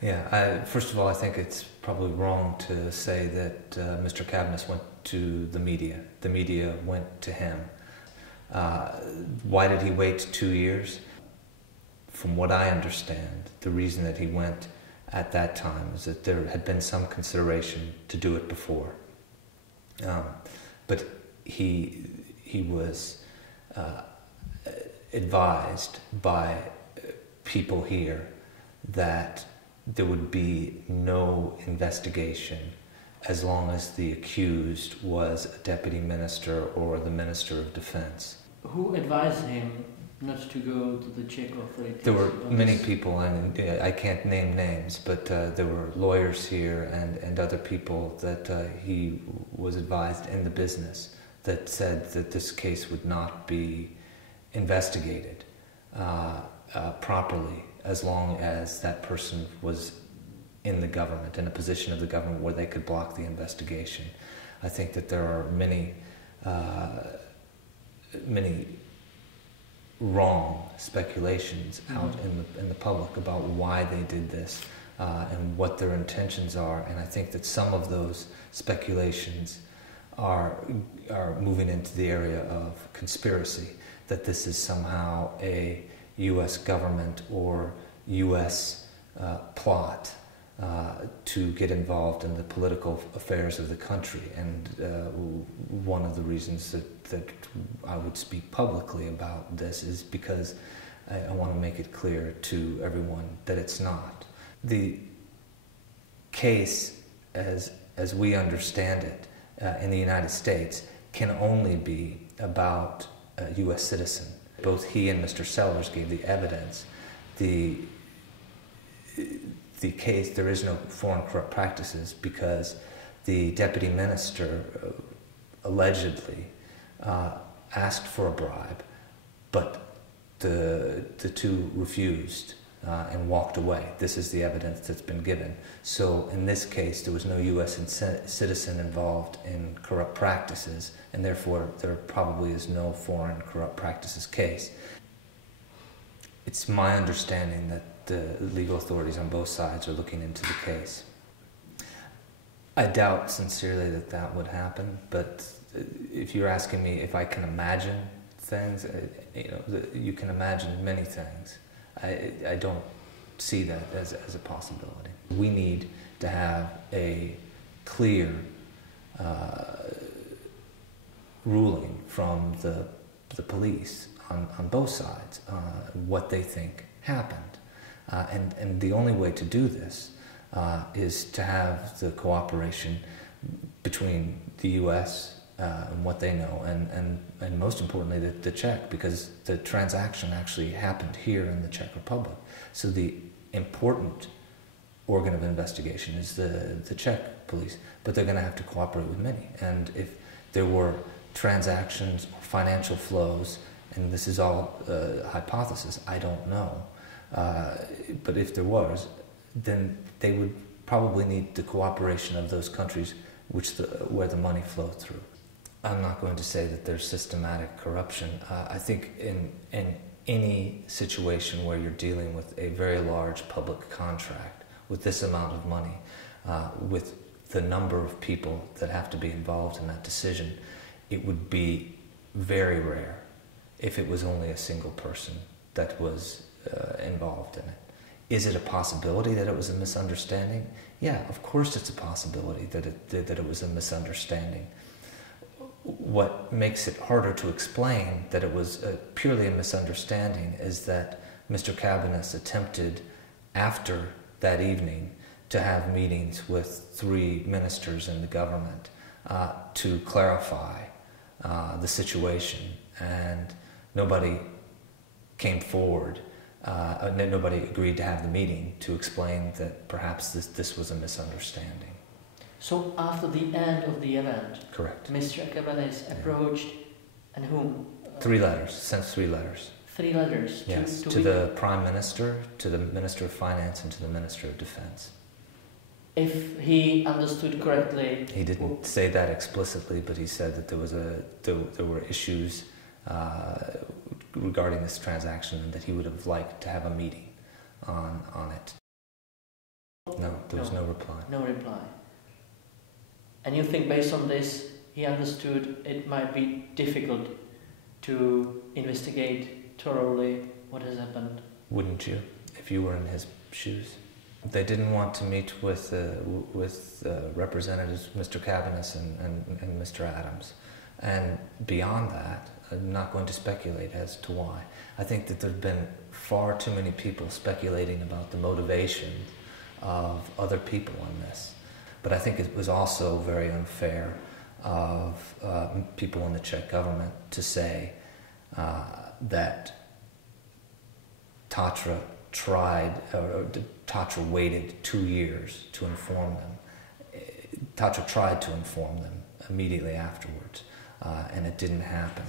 Yeah, first of all, I think it's probably wrong to say that Mr. Cabaniss went to the media. The media went to him. Why did he wait 2 years? From what I understand, the reason that he went at that time is that there had been some consideration to do it before. But he was advised by people here that there would be no investigation as long as the accused was a deputy minister or the minister of defense. Who advised him not to go to the Czech authorities? There were many people, and I can't name names, but there were lawyers here and other people that he was advised in the business that said that this case would not be investigated properly as long as that person was in the government, in a position of the government where they could block the investigation. I think that there are many wrong speculations out in the public about why they did this and what their intentions are, and I think that some of those speculations are moving into the area of conspiracy, that this is somehow a U.S. government or U.S. plot to get involved in the political affairs of the country. And one of the reasons that I would speak publicly about this is because I want to make it clear to everyone that it's not. The case, as we understand it in the United States, can only be about a U.S. citizen. Both he and Mr. Sellers gave the evidence. The case, there is no foreign corrupt practices because the deputy minister allegedly asked for a bribe, but the two refused and walked away. This is the evidence that's been given. So in this case, there was no U.S. citizen involved in corrupt practices, and therefore there probably is no foreign corrupt practices case. It's my understanding that the legal authorities on both sides are looking into the case. I doubt sincerely that that would happen, but if you're asking me if I can imagine things, you can imagine many things. I don't see that as a possibility. We need to have a clear ruling from the police on both sides what they think happened. And the only way to do this is to have the cooperation between the U.S. And what they know, and most importantly the Czech, because the transaction actually happened here in the Czech Republic. So the important organ of investigation is the Czech police, but they're going to have to cooperate with many. And if there were transactions or financial flows, and this is all hypothesis, I don't know, but if there was, then they would probably need the cooperation of those countries where the money flowed through. I'm not going to say that there's systematic corruption. I think in any situation where you're dealing with a very large public contract, with this amount of money, with the number of people that have to be involved in that decision, it would be very rare if it was only a single person that was involved in it. Is it a possibility that it was a misunderstanding? Yeah, of course it's a possibility that it was a misunderstanding. What makes it harder to explain that it was purely a misunderstanding is that Mr. Cabaniss attempted, after that evening, to have meetings with 3 ministers in the government to clarify the situation, and nobody came forward. Nobody agreed to have the meeting to explain that perhaps this was a misunderstanding. So after the end of the event, correct, Mr. Cabaniss approached, and whom? 3 letters, sent 3 letters. 3 letters? Yes, to the Prime Minister, to the Minister of Finance, and to the Minister of Defense. If he understood correctly... He didn't say that explicitly, but he said that there were issues regarding this transaction and that he would have liked to have a meeting on it. No, there was no reply. No reply. And you think based on this, he understood it might be difficult to investigate thoroughly what has happened? Wouldn't you, if you were in his shoes? They didn't want to meet with representatives, Mr. Cabaniss and Mr. Adams. And beyond that, I'm not going to speculate as to why. I think that there have been far too many people speculating about the motivation of other people on this. But I think it was also very unfair of people in the Czech government to say that Tatra waited 2 years to inform them. Tatra tried to inform them immediately afterwards, and it didn't happen.